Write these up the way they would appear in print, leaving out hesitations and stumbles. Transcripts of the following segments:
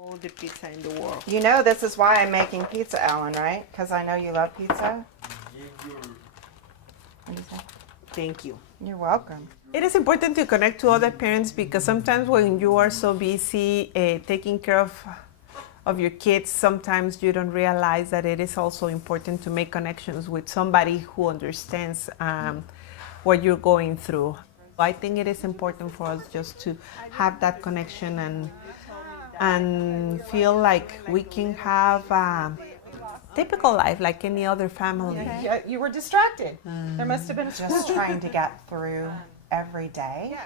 All the pizza in the world. You know this is why I'm making pizza, Alan, right? Because I know you love pizza. What do you say? Thank you. You're welcome. It is important to connect to other parents because sometimes when you are so busy taking care of your kids, sometimes you don't realize that it is also important to make connections with somebody who understands what you're going through. I think it is important for us just to have that connection and feel like we can have a typical life like any other family. Okay. You were distracted. There must have been just trying to get through every day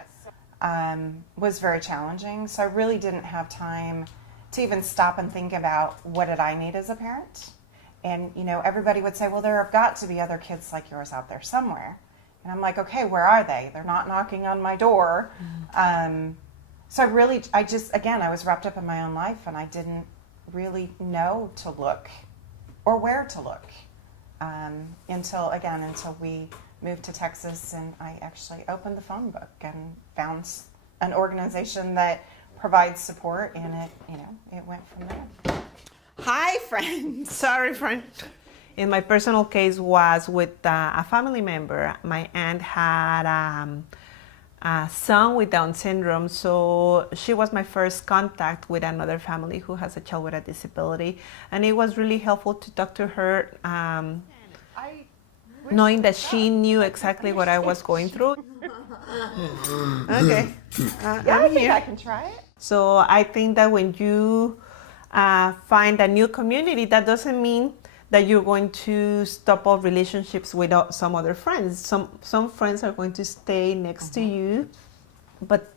was very challenging. So I really didn't have time to even stop and think about what did I need as a parent. And you know, everybody would say, well, there have got to be other kids like yours out there somewhere. And I'm like, okay, where are they? They're not knocking on my door. So I was wrapped up in my own life and I didn't really know to look or where to look until we moved to Texas, and I actually opened the phone book and found an organization that provides support, and it went from there. Hi, friend. Sorry, friend. In my personal case was with a family member. My aunt had a son with Down syndrome, so she was my first contact with another family who has a child with a disability, and it was really helpful to talk to her, knowing that she knew exactly what I was going through. Okay. I think I can try it. So I think that when you find a new community, that doesn't mean that you're going to stop all relationships with some other friends. Some friends are going to stay next to you, but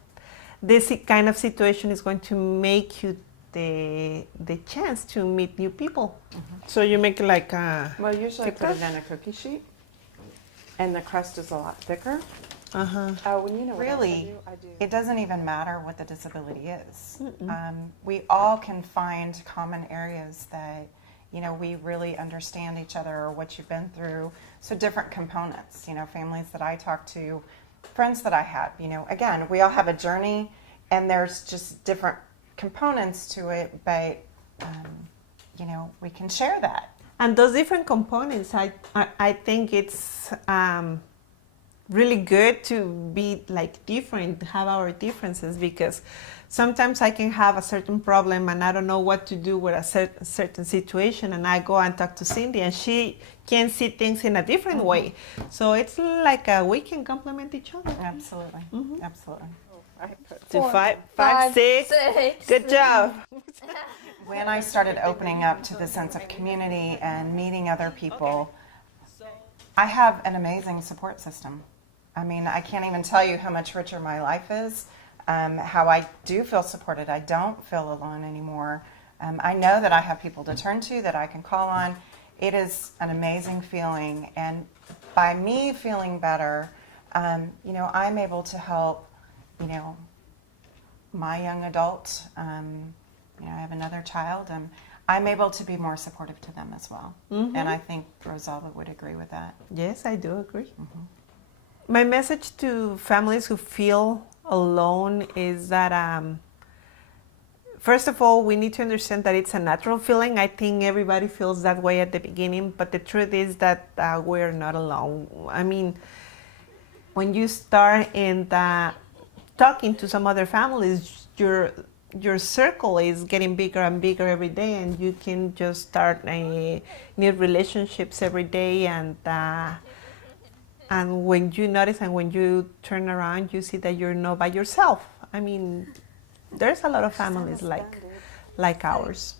this kind of situation is going to make you the chance to meet new people. So you make like a... Well, usually I put it in a cookie sheet, and the crust is a lot thicker. Oh, and you know what Really, else I do? it doesn't even matter what the disability is. We all can find common areas that, we really understand each other or what you've been through. So different components, families that I talk to, friends that I have, again, we all have a journey and there's just different components to it, but, we can share that. And those different components, I think it's really good to be like different, have our differences, because sometimes I can have a certain problem and I don't know what to do with a certain situation, and I go and talk to Cindy and she can see things in a different way. So it's like we can complement each other. Absolutely, absolutely. Five, six. Good job. When I started opening up to the sense of community and meeting other people, I have an amazing support system. I mean, I can't even tell you how much richer my life is, how I do feel supported. I don't feel alone anymore. I know that I have people to turn to, that I can call on. It is an amazing feeling. And by me feeling better, I'm able to help, my young adult. I have another child, and I'm able to be more supportive to them as well. And I think Rosalba would agree with that. Yes, I do agree. My message to families who feel alone is that, first of all, we need to understand that it's a natural feeling. I think everybody feels that way at the beginning, but the truth is that we're not alone. I mean, when you start in talking to some other families, your circle is getting bigger and bigger every day, and you can just start new relationships every day, and when you notice and when you turn around, you see that you're not by yourself. I mean, there's a lot of families like ours.